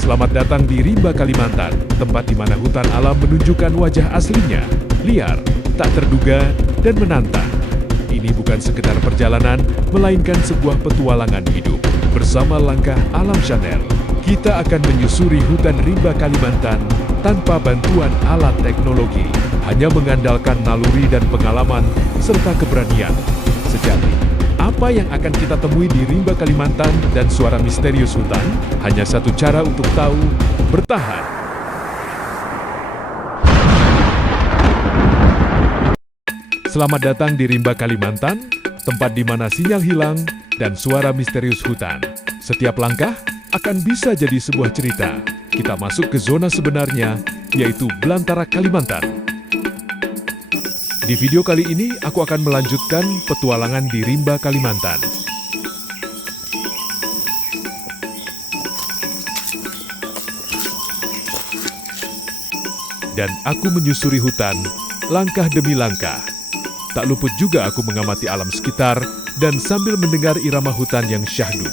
Selamat datang di Rimba, Kalimantan, tempat di mana hutan alam menunjukkan wajah aslinya, liar, tak terduga, dan menantang. Ini bukan sekedar perjalanan, melainkan sebuah petualangan hidup. Bersama Langkah Alam Channel, kita akan menyusuri hutan Rimba, Kalimantan tanpa bantuan alat teknologi, hanya mengandalkan naluri dan pengalaman, serta keberanian sejati. Apa yang akan kita temui di Rimba, Kalimantan dan suara misterius hutan? Hanya satu cara untuk tahu, bertahan. Selamat datang di Rimba, Kalimantan, tempat di mana sinyal hilang dan suara misterius hutan. Setiap langkah akan bisa jadi sebuah cerita. Kita masuk ke zona sebenarnya, yaitu Belantara, Kalimantan. Di video kali ini, aku akan melanjutkan petualangan di Rimba, Kalimantan. Dan aku menyusuri hutan, langkah demi langkah. Tak luput juga aku mengamati alam sekitar dan sambil mendengar irama hutan yang syahdu.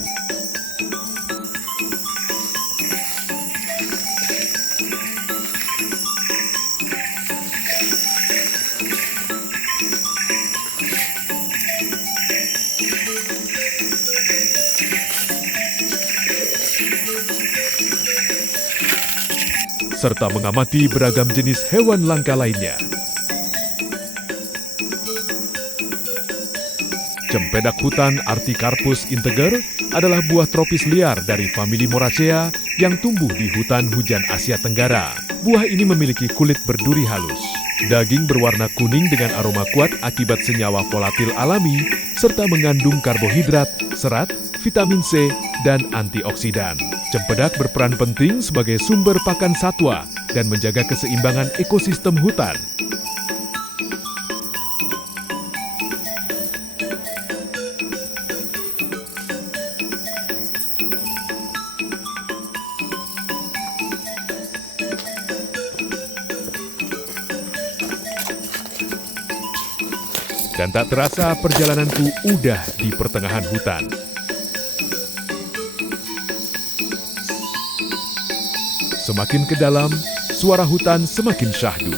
Serta mengamati beragam jenis hewan langka lainnya. Cempedak hutan Articarpus integer adalah buah tropis liar dari famili Moracea yang tumbuh di hutan hujan Asia Tenggara. Buah ini memiliki kulit berduri halus. Daging berwarna kuning dengan aroma kuat akibat senyawa volatil alami, serta mengandung karbohidrat, serat, vitamin C, dan antioksidan. Cempedak berperan penting sebagai sumber pakan satwa dan menjaga keseimbangan ekosistem hutan. Dan tak terasa perjalananku udah di pertengahan hutan. Semakin ke dalam, suara hutan semakin syahdu.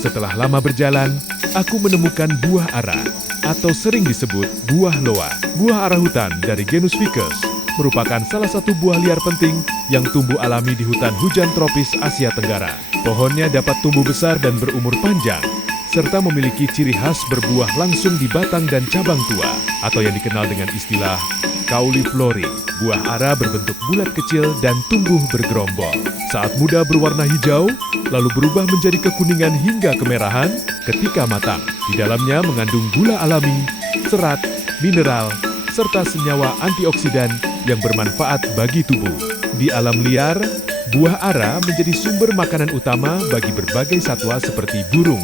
Setelah lama berjalan, aku menemukan buah ara, atau sering disebut buah loa. Buah ara hutan dari genus Ficus merupakan salah satu buah liar penting yang tumbuh alami di hutan hujan tropis Asia Tenggara. Pohonnya dapat tumbuh besar dan berumur panjang, serta memiliki ciri khas berbuah langsung di batang dan cabang tua, atau yang dikenal dengan istilah cauliflori. Buah ara berbentuk bulat kecil dan tumbuh bergerombol. Saat muda berwarna hijau, lalu berubah menjadi kekuningan hingga kemerahan ketika matang. Di dalamnya mengandung gula alami, serat, mineral, serta senyawa antioksidan yang bermanfaat bagi tubuh. Di alam liar, buah ara menjadi sumber makanan utama bagi berbagai satwa seperti burung,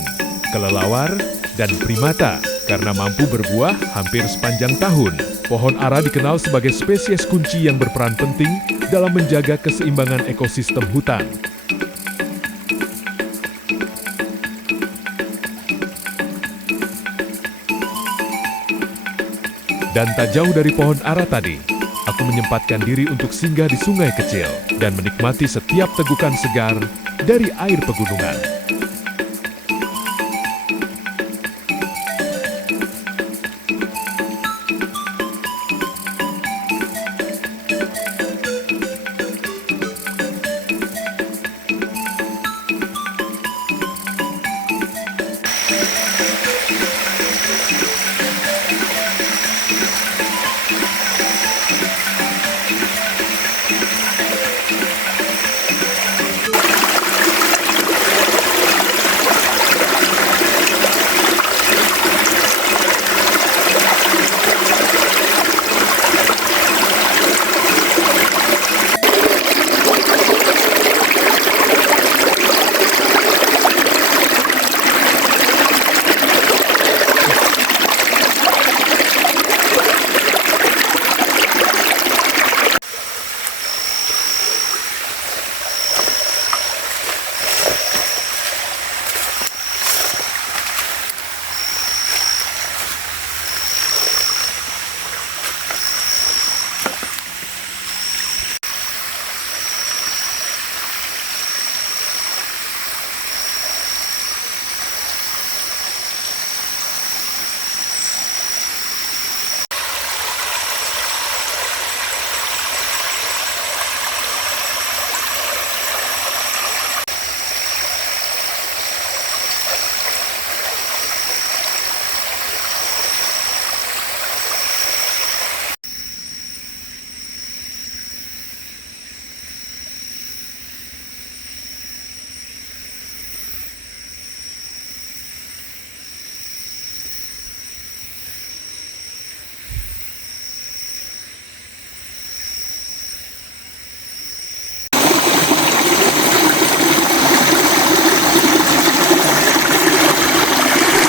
kelelawar, dan primata karena mampu berbuah hampir sepanjang tahun. Pohon ara dikenal sebagai spesies kunci yang berperan penting dalam menjaga keseimbangan ekosistem hutan. Dan tak jauh dari pohon ara tadi, aku menyempatkan diri untuk singgah di sungai kecil dan menikmati setiap tegukan segar dari air pegunungan.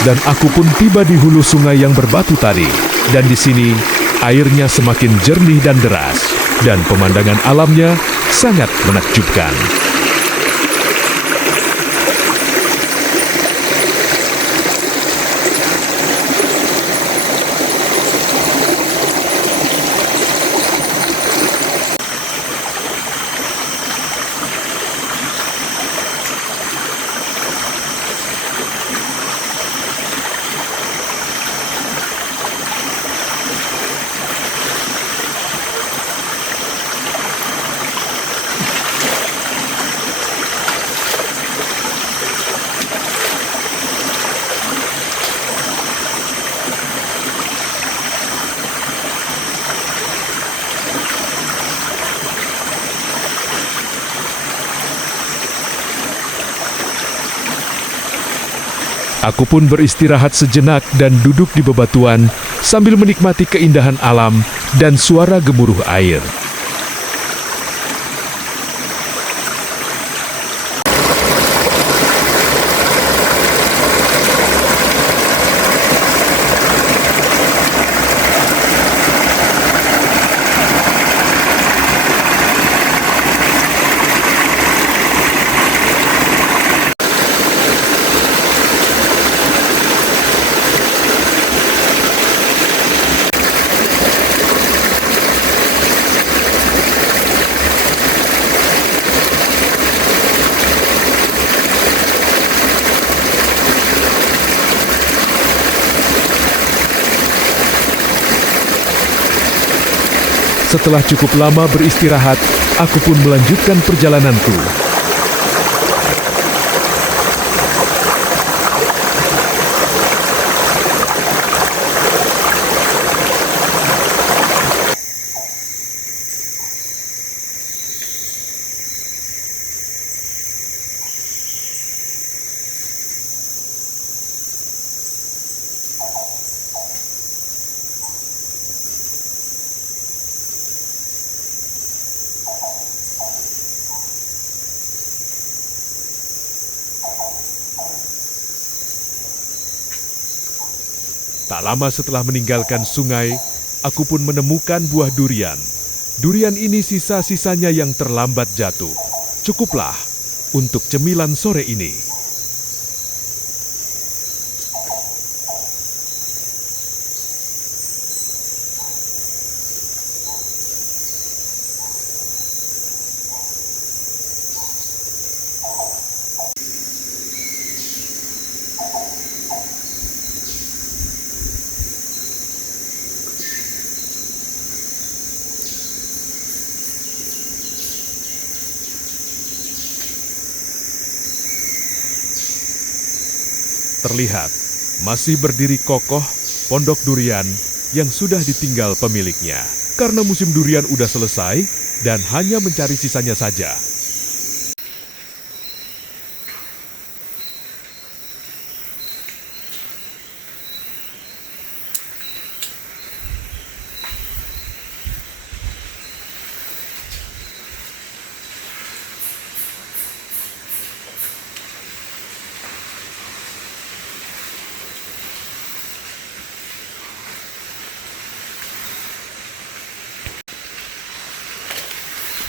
dan aku pun tiba di hulu sungai yang berbatu tadi. Dan di sini, airnya semakin jernih dan deras, dan pemandangan alamnya sangat menakjubkan. Aku pun beristirahat sejenak dan duduk di bebatuan sambil menikmati keindahan alam dan suara gemuruh air. Setelah cukup lama beristirahat, aku pun melanjutkan perjalananku. Tak lama setelah meninggalkan sungai, aku pun menemukan buah durian. Durian ini sisa-sisanya yang terlambat jatuh. Cukuplah untuk cemilan sore ini. Terlihat masih berdiri kokoh pondok durian yang sudah ditinggal pemiliknya. Karena musim durian udah selesai dan hanya mencari sisanya saja.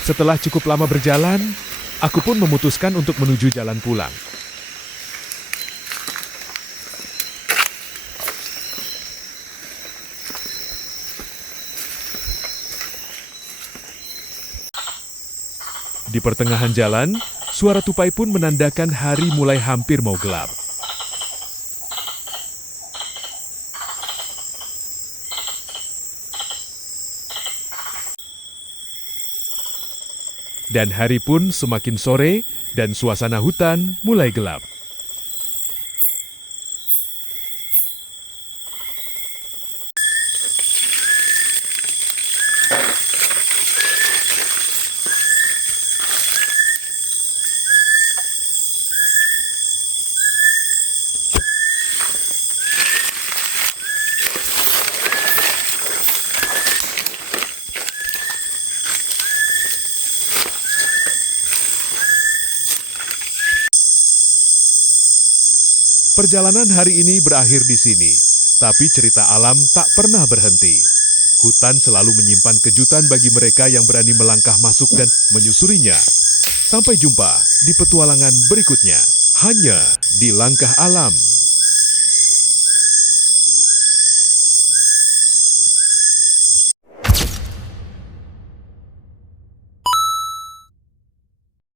Setelah cukup lama berjalan, aku pun memutuskan untuk menuju jalan pulang. Di pertengahan jalan, suara tupai pun menandakan hari mulai hampir mau gelap. Dan hari pun semakin sore dan suasana hutan mulai gelap. Perjalanan hari ini berakhir di sini, tapi cerita alam tak pernah berhenti. Hutan selalu menyimpan kejutan bagi mereka yang berani melangkah masuk dan menyusurinya. Sampai jumpa di petualangan berikutnya, hanya di Langkah Alam.